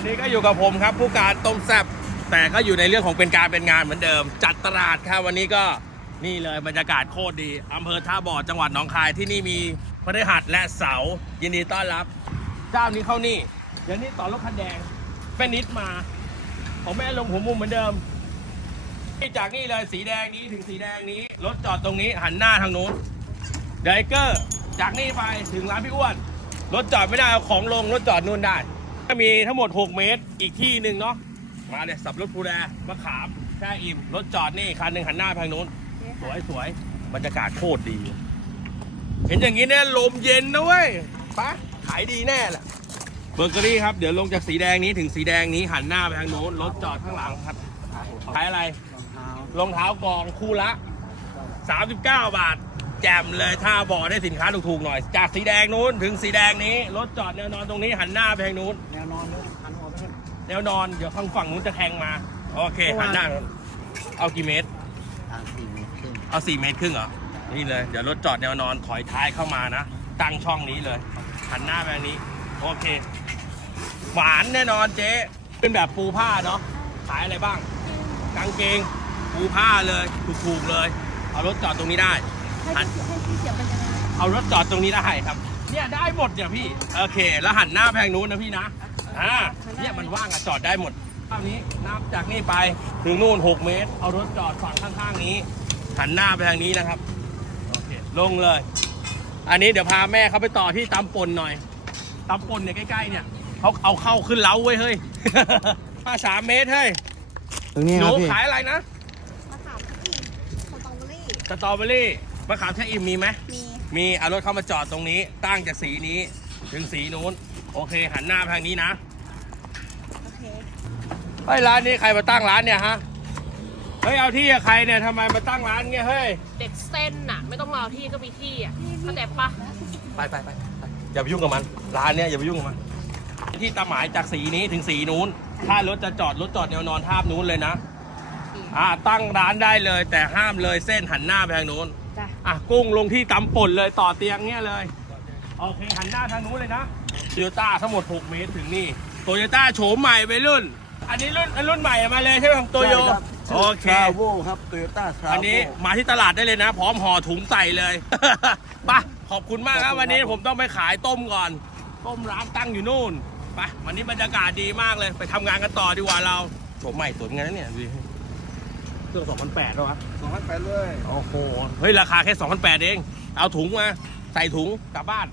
วันนี้ก็อยู่กับผมครับ ผู้การต้มแซบแต่ก็อยู่ในเรื่องของเป็นการเป็นงานเหมือนเดิม จัดตลาดครับวันนี้ก็นี่เลยบรรยากาศโคตรดีอำเภอท่าบ่อจังหวัดหนองคายที่นี่มีพฤหัสและเสาร์ยินดีต้อนรับ เจ้านี้เข้านี่ เดี๋ยวนี้ต่อรถคันแดงเป็นนิดมาผมไม่ลงหัวมุมเหมือนเดิมนี่จากนี่เลยสีแดงนี้ถึงสีแดงนี้รถจอดตรงนี้หันหน้าทางนู้นไดเกอร์จากนี่ไปถึงร้านพี่อ้วนรถจอดไม่ได้เอาของลงรถจอดนู่นได้ มีทั้งหมด 6 เมตรอีกที่หนึ่งเนาะมาเลยสับรถภูแดมะขามแช่อิ่มรถจอดนี่คันหนึ่งหันหน้าไปทางนู้น สวยสวยบรรยากาศโคตรดี เห็นอย่างนี้เนี่ยลมเย็นนะเว้ยปะขายดีแน่แหละเบเกอรี่ครับเดี๋ยวลงจากสีแดงนี้ถึงสีแดงนี้หันหน้าไปทางโน้นรถจอดข้างหลังครับขายอะไรรองเท้ากองคู่ละ 39 บาท แจ่มเลยถ้าบอกได้สินค้าถูกๆหน่อย จากสีแดงนู้นถึงสีแดงนี้รถจอดแนวนอนตรงนี้หันหน้าไปทางนู้นแนวนอนเลยหันหัวไปทางแนวนอนเดี๋ยวข้างฝั่งนู้นจะแทงมา โอเคหันหน้า เอากี่เมตร ทางสี่เมตรครึ่งเอาสี่เมตรครึ่งเหรอ นี่เลย เดี๋ยวรถจอดแนวนอนถอยท้ายเข้ามานะ ตั้งช่องนี้เลย หันหน้าไปทางนี้ โอเค หวานแน่นอนเจ๊ เป็นแบบปูผ้าเนาะ ขายอะไรบ้าง กางเกง ปูผ้าเลย ถูกๆเลย เอารถจอดตรงนี้ได้ ให้พี่ให้พี่เสียบเป็นยังไงเอารถจอดตรงนี้ได้ครับ เนี่ยได้หมดเนี่ยพี่ โอเค แล้วหันหน้าไปทางนู้นนะพี่นะ อ่า เนี่ยมันว่างอะจอดได้หมดภาพนี้นับจากนี่ไปถึงนู่น 6 เมตร เอารถจอดฝั่งข้างๆนี้ หันหน้าไปทางนี้นะครับ โอเค ลงเลย อันนี้เดี๋ยวพาแม่เขาไปต่อที่ตำปนหน่อยตำปนเนี่ยใกล้ๆเนี่ยเขาเอาเข้าขึ้นเล้าไว้ยเฮ้ยมาสามเมตรเฮ้ยตรงนี้หคนูรับพี่ขายอะไรนะมะขามพี่สตรอเบอรี่สตรอเบอรี่ มะขามแช่อิ่มมีไหม มีมีเอารถเข้ามาจอดตรงนี้ ตั้งจากสีนี้ถึงสีนู้น โอเค หันหน้าไปทางนี้นะโอเคเฮ้ยร้านนี้ใครมาตั้งร้านเนี่ยฮะ เฮ้ยเอาที่กับใครเนี่ยทำไมมาตั้งร้านเงี้ยเฮ้ย เด็กเส้นน่ะ ไม่ต้องรอที่ก็มีที่อะเข้าใจปะไปไปไปไปอย่าไปยุ่งกับมัน ร้านเนี้ยอย่าไปยุ่งกับมัน ที่ตาหมายจากสีนี้ถึงสีนู้น ถ้ารถจะจอดรถจอดแนวนอนท่าบนู้นเลยนะ อ่าตั้งร้านได้เลยแต่ห้ามเลยเส้นหันหน้าไปทางนู้น จ้ะอะกุ้งลงที่ตำป่นเลยต่อเตียงเนี่ยเลย โอเคหันหน้าทางนู้นเลยนะโตโยต้าทั้งหมด 6 เมตรถึงนี่โตโยต้าโฉมใหม่ไปรุ่น อันนี้รุ่นอันรุ่นใหม่มาเลยใช่ไหมโตโยโอเคทราโวครับโตโยต้าทราโวอันนี้มาที่ตลาดได้เลยนะ พร้อมห่อถุงใส่เลยไปขอบคุณมากครับวันนี้ผมต้องไปขายต้มก่อน ต้มร้านตั้งอยู่นู่นไปวันนี้บรรยากาศดีมากเลย ไปทำงานกันต่อดีกว่าเราโฉมใหม่สวยเหมือนกันนะเนี่ยดูดิ เครื่อง2008แล้ววะสองพันแปดเลย โอ้โห เฮ้ย ราคาแค่2,800เอง เอาถุงมา ใส่ถุงกลับบ้าน